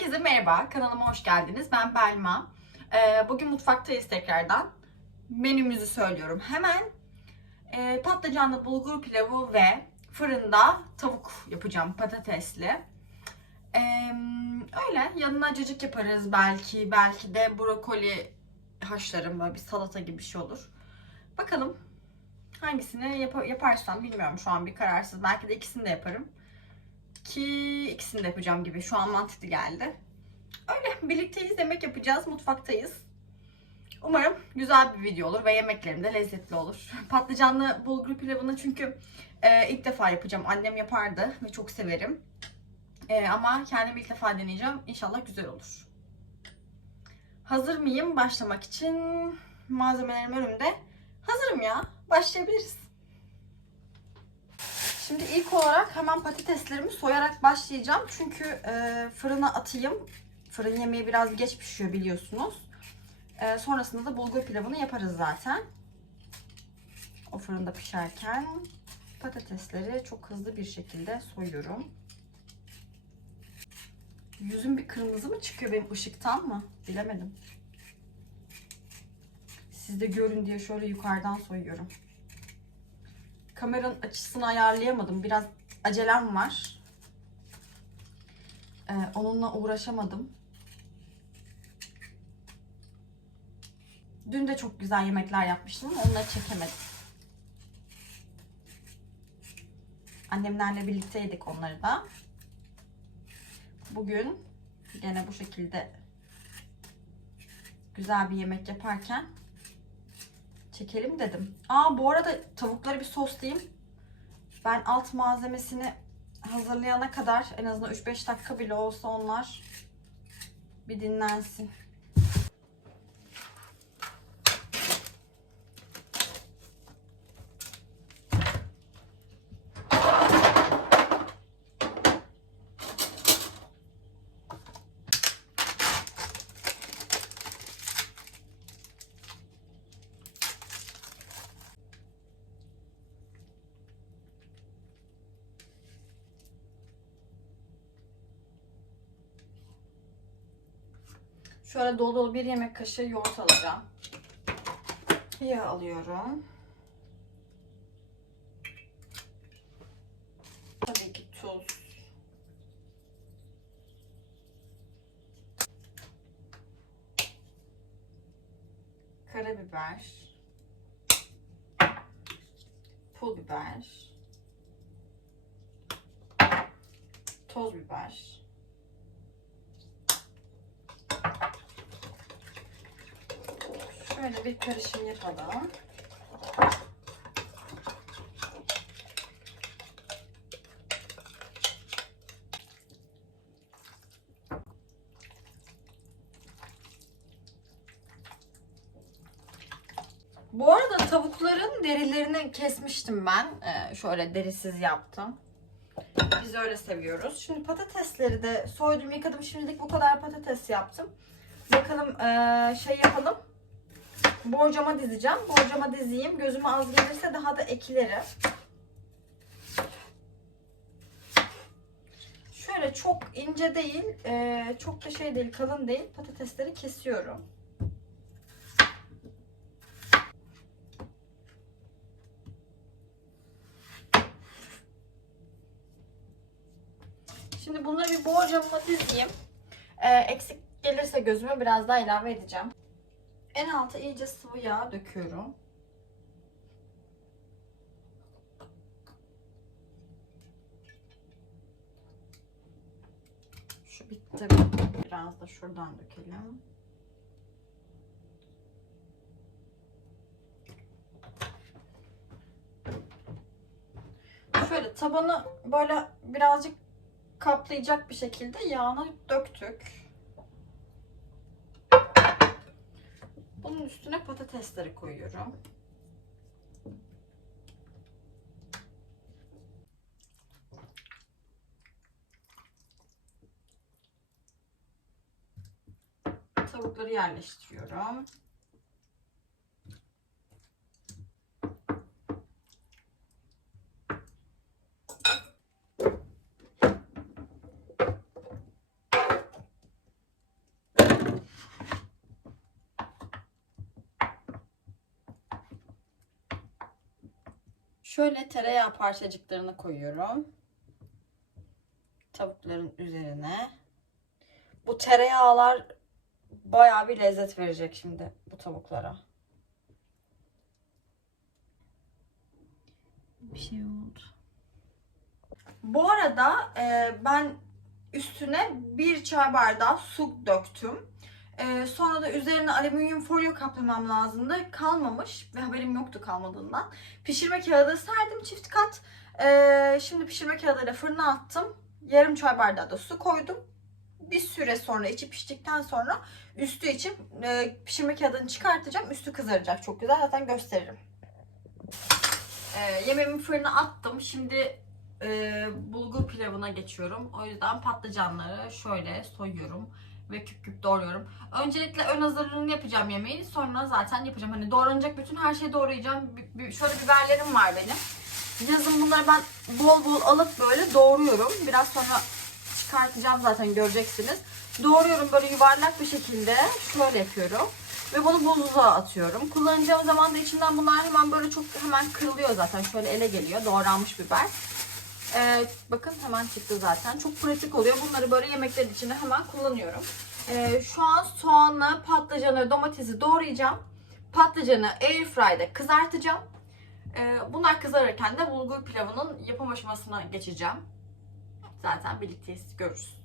Herkese merhaba, kanalıma hoş geldiniz. Ben Belma. Ee, bugün mutfaktayız tekrardan. Menümüzü söylüyorum. Hemen e, patlıcanlı bulgur pilavı ve fırında tavuk yapacağım patatesli. Ee, öyle yanına cacık yaparız belki. Belki de brokoli haşlarım böyle bir salata gibi bir şey olur. Bakalım hangisini yap- yaparsam bilmiyorum şu an bir kararsız. Belki de ikisini de yaparım ki ikisini de yapacağım gibi. Şu an mantıklı geldi. Öyle birlikteyiz yemek yapacağız. Mutfaktayız. Umarım güzel bir video olur ve yemeklerim de lezzetli olur. Patlıcanlı bulgur pilavını çünkü e, ilk defa yapacağım. Annem yapardı ve çok severim. E, ama kendim ilk defa deneyeceğim. İnşallah güzel olur. Hazır mıyım başlamak için? Malzemelerim önümde. Hazırım ya. Başlayabiliriz. Şimdi ilk olarak hemen patateslerimi soyarak başlayacağım. Çünkü e, fırına atayım. Fırın yemeği biraz geç pişiyor biliyorsunuz. E, sonrasında da bulgur pilavını yaparız zaten. O fırında pişerken patatesleri çok hızlı bir şekilde soyuyorum. Yüzüm bir kırmızı mı çıkıyor benim ışıktan mı? Bilemedim. Siz de görün diye şöyle yukarıdan soyuyorum. Kameranın açısını ayarlayamadım. Biraz acelem var. Ee, onunla uğraşamadım. Dün de çok güzel yemekler yapmıştım ama onları çekemedim. Annemlerle birlikte yedik onları da. Bugün gene bu şekilde güzel bir yemek yaparken çekelim dedim. Aa bu arada tavukları bir soslayayım. Ben alt malzemesini hazırlayana kadar en azından 3-5 dakika bile olsa onlar bir dinlensin. Şöyle dolu dolu bir yemek kaşığı yoğurt alacağım. Yağ alıyorum. Tabii ki tuz. Karabiber. Pul biber. Toz biber. Şöyle bir karışım yapalım. Bu arada tavukların derilerini kesmiştim ben. Ee, şöyle derisiz yaptım. Biz öyle seviyoruz. Şimdi patatesleri de soydum, yıkadım. Şimdilik bu kadar patates yaptım. Bakalım ee, şey yapalım. Borcama dizeceğim. Borcama dizeyim. Gözüme az gelirse daha da eklerim. Şöyle çok ince değil, ee, çok da şey değil, kalın değil. Patatesleri kesiyorum. Şimdi bunları bir borcama dizeyim. Ee, eksik gelirse gözüme biraz daha ilave edeceğim. En alta iyice sıvı yağ döküyorum. Şu bitti. Biraz da şuradan dökelim. Şöyle tabanı böyle birazcık kaplayacak bir şekilde yağını döktük. Bunun üstüne patatesleri koyuyorum. Tavukları yerleştiriyorum. Şöyle tereyağı parçacıklarını koyuyorum. Tavukların üzerine. Bu tereyağlar bayağı bir lezzet verecek şimdi bu tavuklara. Bir şey oldu. Bu arada e, ben üstüne bir çay bardağı su döktüm. E, sonra da üzerine alüminyum folyo kaplamam lazımdı. Kalmamış ve haberim yoktu kalmadığından. Pişirme kağıdı serdim çift kat. E, şimdi pişirme kağıdıyla fırına attım. Yarım çay bardağı da su koydum. Bir süre sonra içi piştikten sonra üstü için e, pişirme kağıdını çıkartacağım. Üstü kızaracak çok güzel. Zaten gösteririm. E, yemeğimi fırına attım. Şimdi e, bulgur pilavına geçiyorum. O yüzden patlıcanları şöyle soyuyorum ve küp küp doğruyorum. Öncelikle ön hazırlığını yapacağım yemeği. Sonra zaten yapacağım. Hani doğranacak bütün her şeyi doğrayacağım. Şöyle biberlerim var benim. Yazın bunları ben bol bol alıp böyle doğruyorum. Biraz sonra çıkartacağım zaten göreceksiniz. Doğruyorum böyle yuvarlak bir şekilde. Şöyle yapıyorum. Ve bunu buzluğa atıyorum. Kullanacağım zaman da içinden bunlar hemen böyle çok hemen kırılıyor zaten. Şöyle ele geliyor doğranmış biber. Ee, bakın hemen çıktı zaten. Çok pratik oluyor. Bunları böyle yemeklerin içinde hemen kullanıyorum. Ee, şu an soğanla patlıcanı, domatesi doğrayacağım. Patlıcanı airfryde kızartacağım. Ee, bunlar kızarırken de bulgur pilavının yapım aşamasına geçeceğim. Zaten birlikteyiz. Görürüz.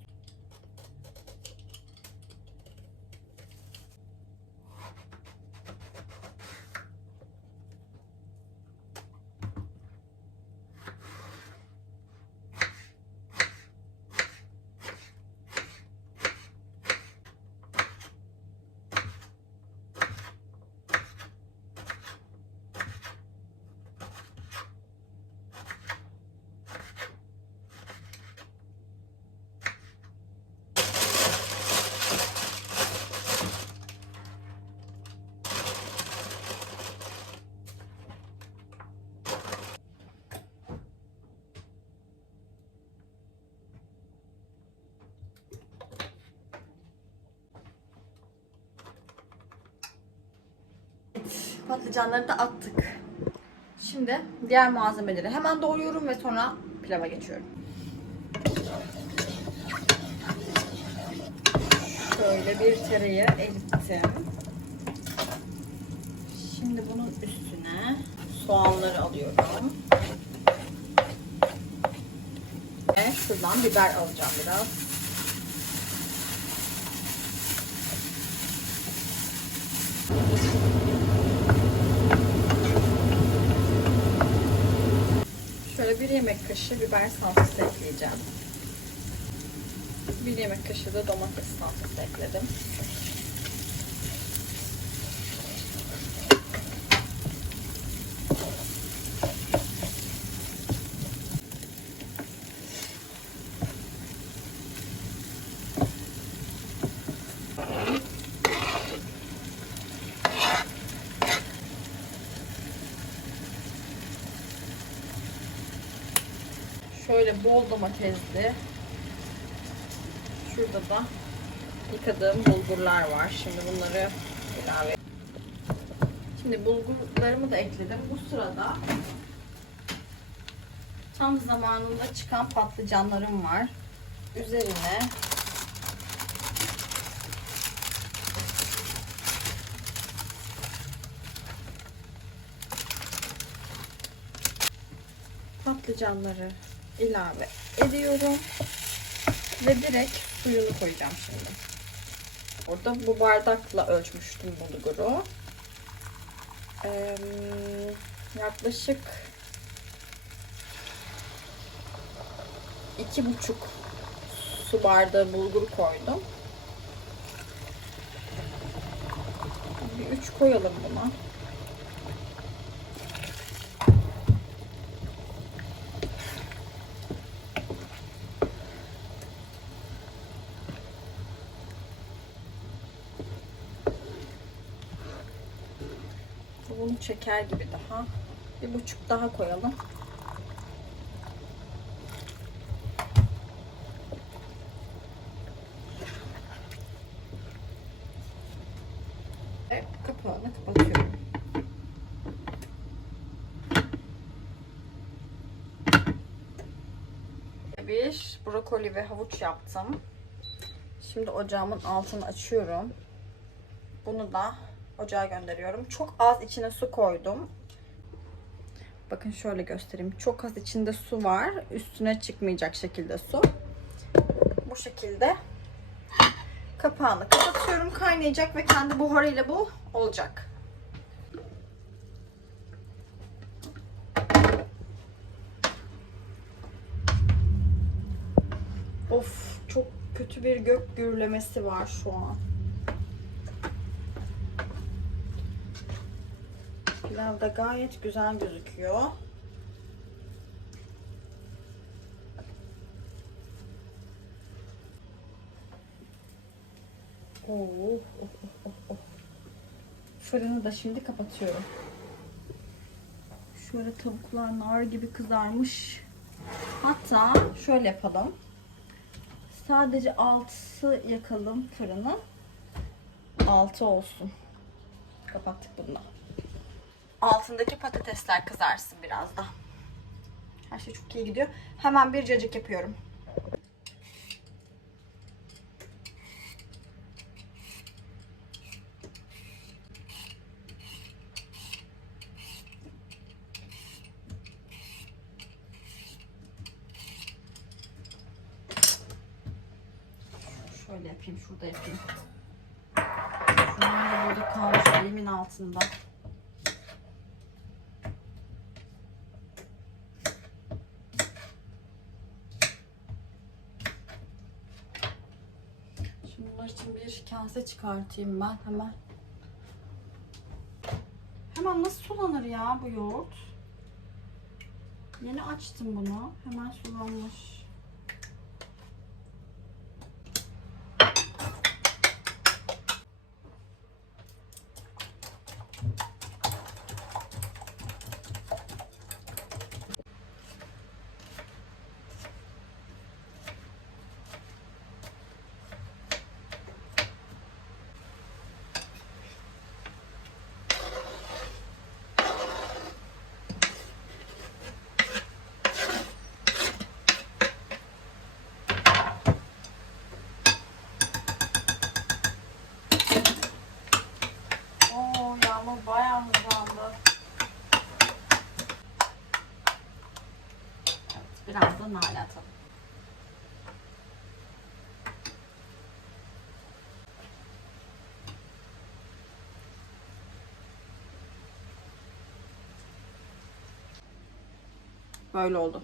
Patlıcanları da attık. Şimdi diğer malzemeleri hemen doğruyorum ve sonra pilava geçiyorum. Şöyle bir tereyağı erittim. Şimdi bunun üstüne soğanları alıyorum. Ve şuradan biber alacağım biraz. Şöyle bir yemek kaşığı biber salçası ekleyeceğim. Bir yemek kaşığı da domates salçası ekledim. Şöyle bol domatesli. Şurada da yıkadığım bulgurlar var. Şimdi bunları ilave Şimdi bulgurlarımı da ekledim. Bu sırada tam zamanında çıkan patlıcanlarım var. Üzerine patlıcanları ilave ediyorum. Ve direkt suyunu koyacağım şimdi. Orada bu bardakla ölçmüştüm bulguru. Ee, yaklaşık iki buçuk su bardağı bulgur koydum. Bir üç koyalım buna. şeker gibi daha. Bir buçuk daha koyalım. Ve kapağını kapatıyorum. Bir brokoli ve havuç yaptım. Şimdi ocağımın altını açıyorum. Bunu da ocağa gönderiyorum. Çok az içine su koydum. Bakın şöyle göstereyim. Çok az içinde su var. Üstüne çıkmayacak şekilde su. Bu şekilde kapağını kapatıyorum. Kaynayacak ve kendi buharıyla bu olacak. Of çok kötü bir gök gürlemesi var şu an. Pilav da gayet güzel gözüküyor. Oo, oh, oh, oh, oh. Fırını da şimdi kapatıyorum. Şöyle tavuklar nar gibi kızarmış. Hatta şöyle yapalım. Sadece altı yakalım fırını. Altı olsun. Kapattık bunu. Altındaki patatesler kızarsın biraz da. Her şey çok iyi gidiyor. Hemen bir cacık yapıyorum. Şöyle yapayım, şurada yapayım. Şunlar da burada kalmış elimin altında. Şimdi bunlar için bir kase çıkartayım ben hemen. Hemen nasıl sulanır ya bu yoğurt? Yeni açtım bunu. Hemen sulanmış. Oo yağmur bayağı hızlandı. Evet, biraz da nane atalım. Böyle oldu.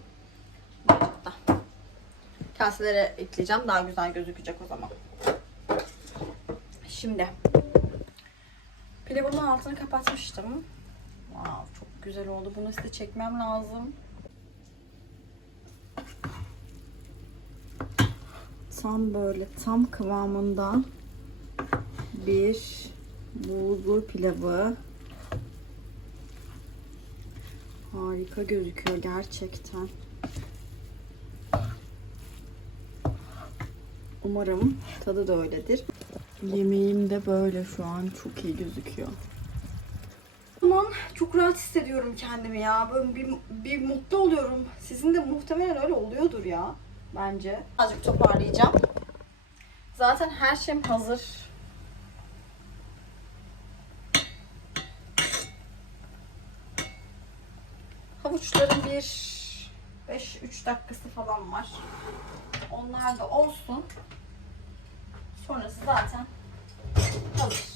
Kaselere ekleyeceğim. Daha güzel gözükecek o zaman. Şimdi Pilavımın altını kapatmıştım. Wow, çok güzel oldu. Bunu size çekmem lazım. Tam böyle tam kıvamında bir bulgur pilavı. Harika gözüküyor gerçekten. Umarım tadı da öyledir. Yemeğim de böyle şu an çok iyi gözüküyor. Aman çok rahat hissediyorum kendimi ya. Böyle bir, bir mutlu oluyorum. Sizin de muhtemelen öyle oluyordur ya. Bence. Azıcık toparlayacağım. Zaten her şeyim hazır. Havuçların bir 5-3 dakikası falan var. Onlar da olsun. Sonrası zaten hazır.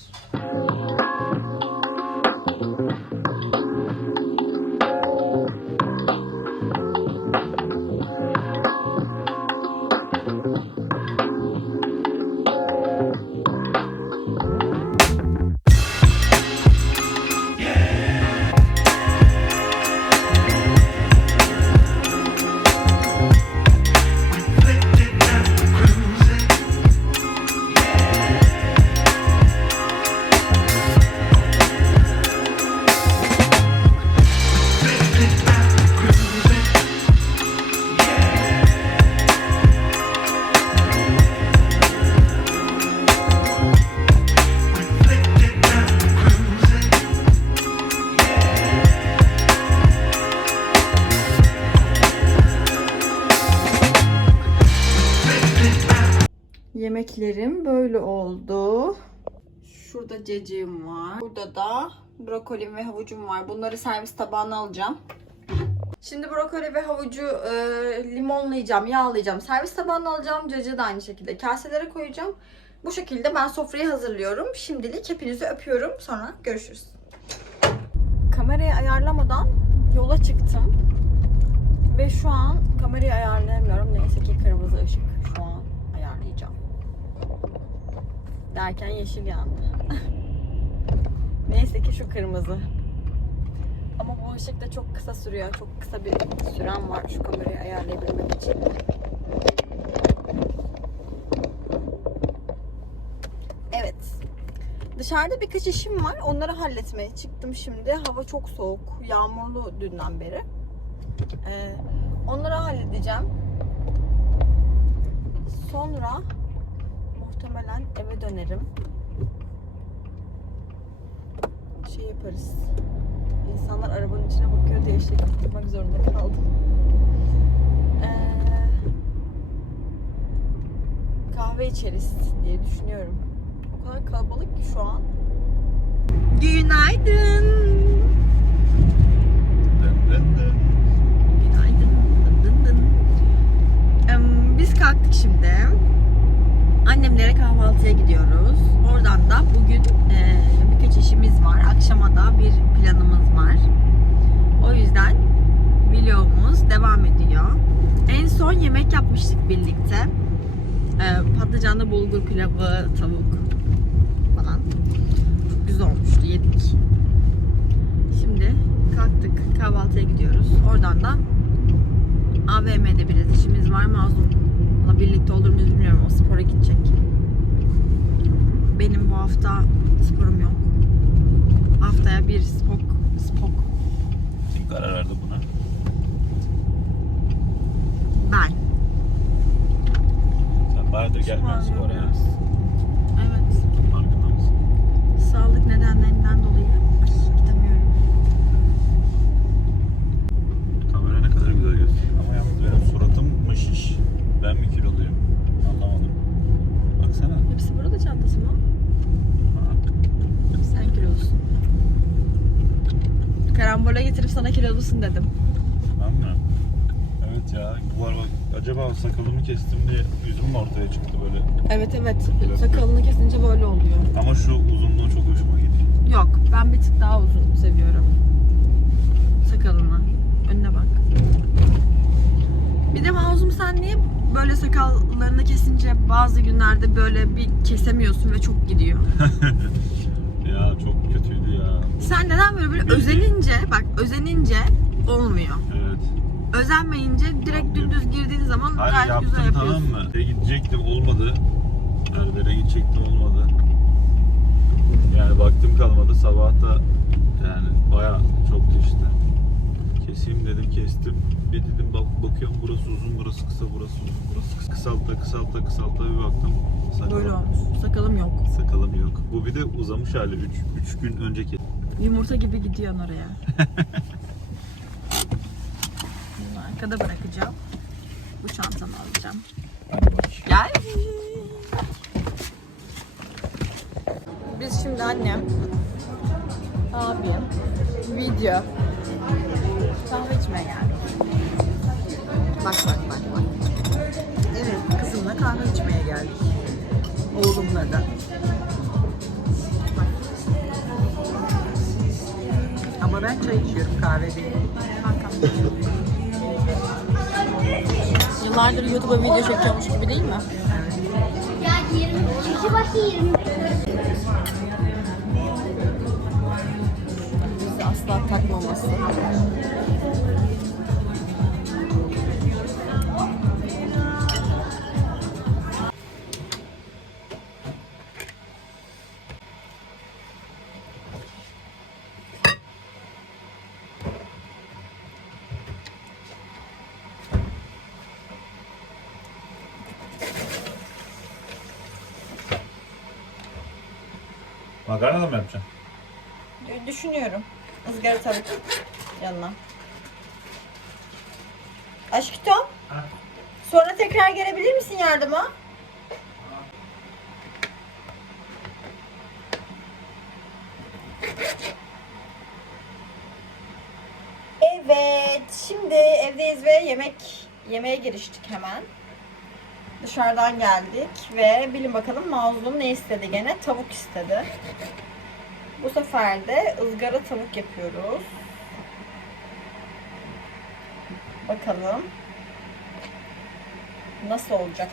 Böyle oldu. Şurada cacığım var. Burada da brokolim ve havucum var. Bunları servis tabağına alacağım. Şimdi brokoli ve havucu e, limonlayacağım, yağlayacağım. Servis tabağına alacağım. Cacığı da aynı şekilde kaselere koyacağım. Bu şekilde ben sofrayı hazırlıyorum. Şimdilik hepinizi öpüyorum. Sonra görüşürüz. Kamerayı ayarlamadan yola çıktım. Ve şu an kamerayı ayarlayamıyorum. Neyse ki kırmızı ışık. Şu an ayarlayacağım. Derken yeşil yandı. Neyse ki şu kırmızı. Ama bu ışık da çok kısa sürüyor. Çok kısa bir sürem var şu kamerayı ayarlayabilmek için. Evet. Dışarıda birkaç işim var. Onları halletmeye çıktım şimdi. Hava çok soğuk. Yağmurlu dünden beri. Ee, onları halledeceğim. Sonra muhtemelen eve dönerim. Şey yaparız. İnsanlar arabanın içine bakıyor diye şey kapatmak zorunda kaldım. Ee, kahve içeriz diye düşünüyorum. O kadar kalabalık ki şu an. Günaydın. Dın dın dın. Günaydın. Dın dın dın. Biz kalktık şimdi. Annemlere kahvaltıya gidiyoruz. Oradan da bugün e, birkaç işimiz var. Akşama da bir planımız var. O yüzden vlogumuz devam ediyor. En son yemek yapmıştık birlikte. E, patlıcanlı bulgur pilavı, tavuk falan. Çok güzel olmuştu. Yedik. Şimdi kalktık. Kahvaltıya gidiyoruz. Oradan da AVM'de biraz işimiz var. Mazlum'la birlikte olur muyuz bilmiyorum. O spora gidecek. Benim bu hafta sporum yok. Haftaya bir spok, spok. Kim karar verdi buna? Ben. Sen bayağıdır gelmiyorsun Şu an oraya. Evet. Farkında mısın? Sağlık nedenlerinden dolayı gidemiyorum. Kamera ne kadar güzel gösteriyor. Ama yalnız benim suratım mı şiş? Ben mi kiloluyum? Anlamadım. Baksana. Hepsi burada çantası mı? Ha. Sen kilolusun. Karambola getirip kilolusun dedim. Ben mi? Evet ya. Bu arada acaba sakalımı kestim diye yüzüm mü ortaya çıktı böyle? Evet evet. Sakalını kesince böyle oluyor. Ama şu uzunluğu çok hoşuma gidiyor. Yok, ben bir tık daha uzun seviyorum. Sakalını. Önüne bak. Bir de Mazlum sen niye böyle sakallarını kesince bazı günlerde böyle bir kesemiyorsun ve çok gidiyor. Ya çok kötüydü ya. Sen neden böyle böyle özenince, bak özenince olmuyor. Evet. Özenmeyince direkt dümdüz girdiğin zaman Hayır gayet yaptım güzel tamam yapıyorsun. mı? E, gidecektim olmadı. Berbere gidecektim olmadı. Yani vaktim kalmadı. Sabah da yani baya çoktu işte. Keseyim dedim kestim. Bir dedim bak bakıyorum burası uzun burası kısa burası uzun burası kısa. Kısalta kısalta kısalta bir baktım. Sakalım, Böyle olmuş. Sakalım yok. Sakalım yok. Bu bir de uzamış hali 3 3 gün önceki. Yumurta gibi gidiyorsun oraya. Arkada bırakacağım. Bu çantamı alacağım. Gel. Biz şimdi annem, abim, video, kahve içmeye geldik. Bak bak bak bak. Evet, kızımla kahve içmeye geldik. Oğlumla da. Ama ben çay içiyorum, kahve değil. Yıllardır YouTube'a video çekiyormuş gibi değil mi? Ya 20 kişi başı 20. Bizi asla takmaması. Makarna da mı yapacaksın? Düşünüyorum. Izgara tavuk yanına. Aşkı Tom. Ha. Sonra tekrar gelebilir misin yardıma? Evet, şimdi evdeyiz ve yemek yemeye giriştik hemen. Dışarıdan geldik ve bilin bakalım Mazlum ne istedi gene? Tavuk istedi. Bu sefer de ızgara tavuk yapıyoruz. Bakalım nasıl olacak?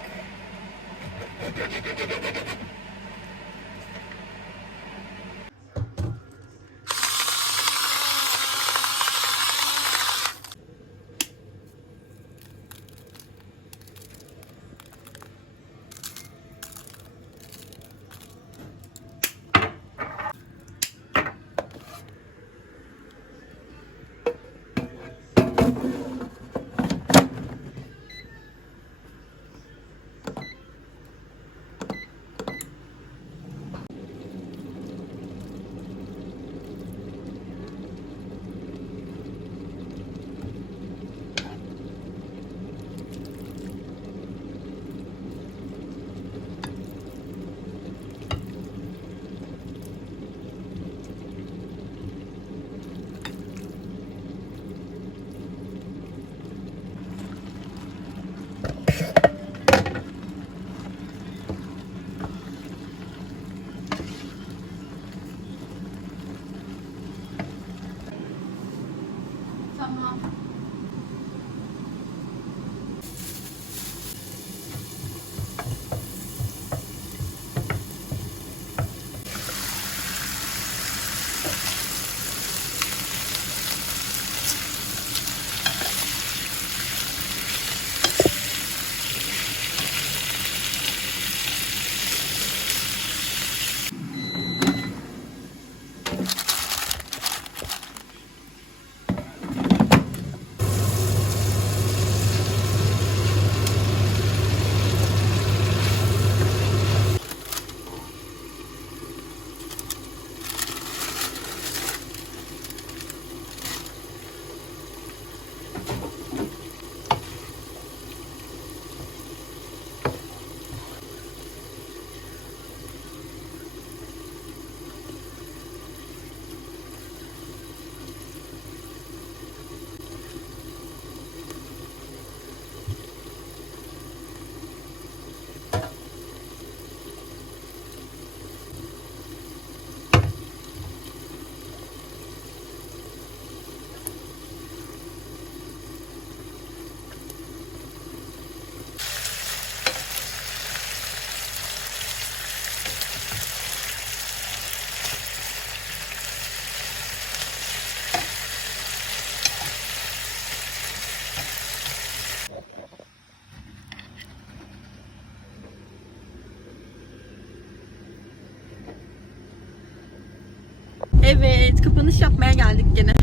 Evet, kapanış yapmaya geldik gene.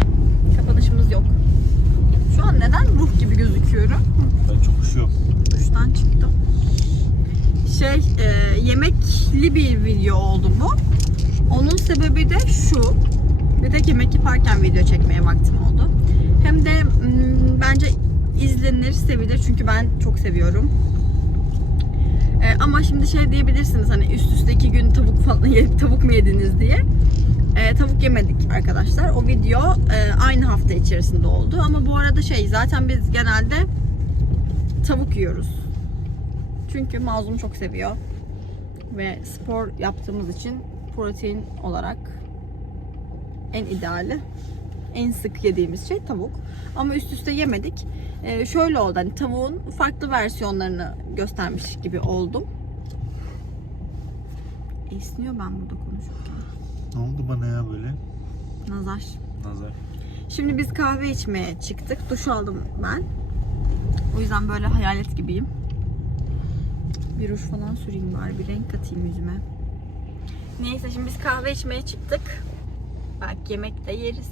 Kapanışımız yok. Şu an neden ruh gibi gözüküyorum? Ben çok üşüyorum. Duştan çıktım. Şey, e, yemekli bir video oldu bu. Onun sebebi de şu. Bir tek yemek yaparken video çekmeye vaktim oldu. Hem de mm, bence izlenir, sevilir çünkü ben çok seviyorum. E, ama şimdi şey diyebilirsiniz hani üst üste iki gün tavuk falan tavuk mu yediniz diye. E, tavuk yemedik arkadaşlar. O video e, aynı hafta içerisinde oldu. Ama bu arada şey zaten biz genelde tavuk yiyoruz. Çünkü Mazlum çok seviyor. Ve spor yaptığımız için protein olarak en ideali, en sık yediğimiz şey tavuk. Ama üst üste yemedik. Ee, şöyle oldu hani tavuğun farklı versiyonlarını göstermiş gibi oldum. Esniyor ben burada konuşurken. Ne oldu bana ya böyle? Nazar. Nazar. Şimdi biz kahve içmeye çıktık. Duş aldım ben. O yüzden böyle hayalet gibiyim. Bir ruj falan süreyim bari. Bir renk katayım yüzüme. Neyse şimdi biz kahve içmeye çıktık. Belki yemek de yeriz.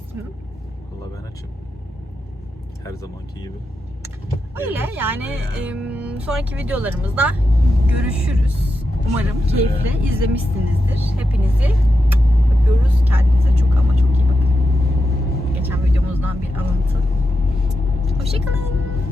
Valla ben açım. Her zamanki gibi. Öyle yani em, sonraki videolarımızda görüşürüz. Umarım keyifle izlemişsinizdir. Hepinizi öpüyoruz. Kendinize çok ama çok iyi bakın. Geçen videomuzdan bir alıntı. Hoşçakalın.